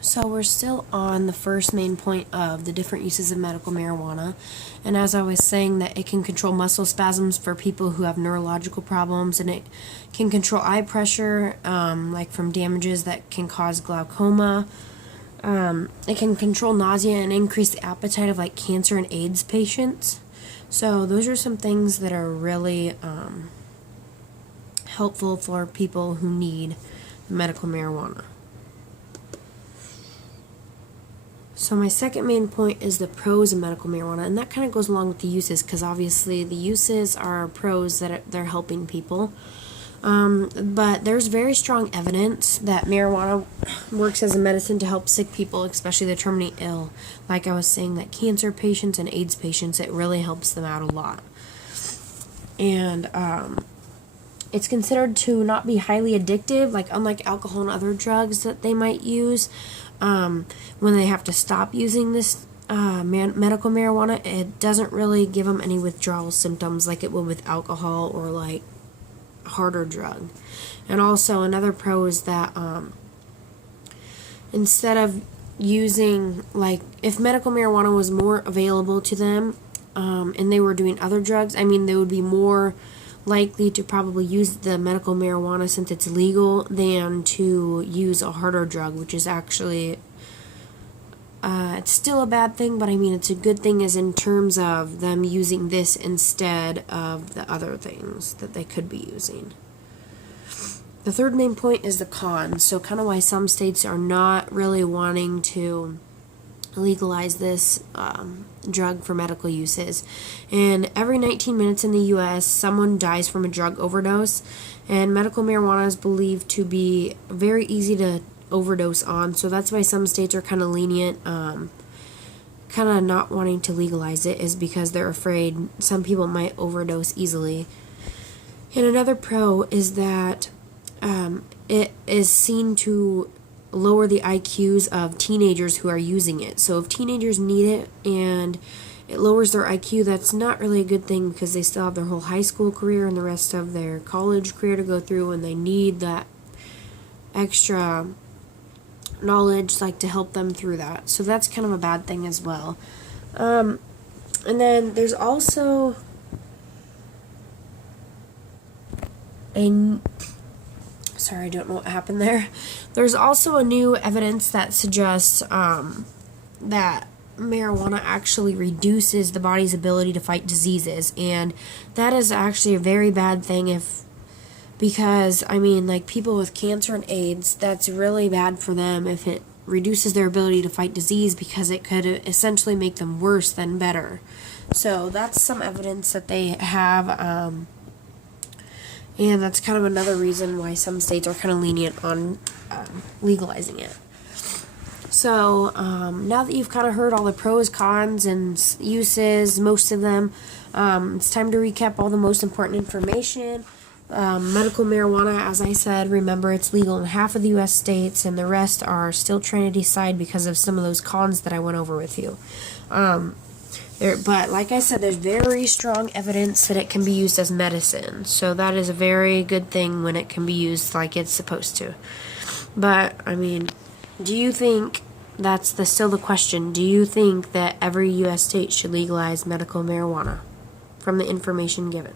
So we're still on the first main point of the different uses of medical marijuana. And as I was saying, that it can control muscle spasms for people who have neurological problems, and it can control eye pressure, like from damages that can cause glaucoma. It can control nausea and increase the appetite of like cancer and AIDS patients. So those are some things that are really helpful for people who need medical marijuana. So my second main point is the pros of medical marijuana, and that kind of goes along with the uses, because obviously the uses are pros that they're helping people. But there's very strong evidence that marijuana works as a medicine to help sick people, especially the terminally ill. Like I was saying, that cancer patients and AIDS patients, it really helps them out a lot. And it's considered to not be highly addictive, like unlike alcohol and other drugs that they might use. When they have to stop using this medical marijuana, it doesn't really give them any withdrawal symptoms like it would with alcohol or like a harder drug. And also another pro is that instead of using, like, if medical marijuana was more available to them and they were doing other drugs, I mean, they would be more likely to probably use the medical marijuana since it's legal than to use a harder drug, which is actually it's still a bad thing, but I mean it's a good thing as in terms of them using this instead of the other things that they could be using. The third main point is the cons, so kind of why some states are not really wanting to legalize this drug for medical uses. And every 19 minutes in the U.S., someone dies from a drug overdose, and medical marijuana is believed to be very easy to overdose on, so that's why some states are kind of lenient, kind of not wanting to legalize it, is because they're afraid some people might overdose easily. And another pro is that it is seen to lower the IQs of teenagers who are using it. So if teenagers need it and it lowers their IQ, that's not really a good thing, because they still have their whole high school career and the rest of their college career to go through, and they need that extra knowledge like to help them through that. So that's kind of a bad thing as well. And then there's also sorry, I don't know what happened there. There's also a new evidence that suggests that marijuana actually reduces the body's ability to fight diseases, and that is actually a very bad thing because I mean, like, people with cancer and AIDS, that's really bad for them if it reduces their ability to fight disease, because it could essentially make them worse than better. So that's some evidence that they have, and that's kind of another reason why some states are kind of lenient on legalizing it. So now that you've kind of heard all the pros, cons, and uses, most of them, it's time to recap all the most important information. Medical marijuana, as I said, remember it's legal in half of the U.S. states, and the rest are still trying to decide because of some of those cons that I went over with you. But like I said, there's very strong evidence that it can be used as medicine, so that is a very good thing when it can be used like it's supposed to. But, I mean, do you think, that's still the question, do you think that every U.S. state should legalize medical marijuana from the information given?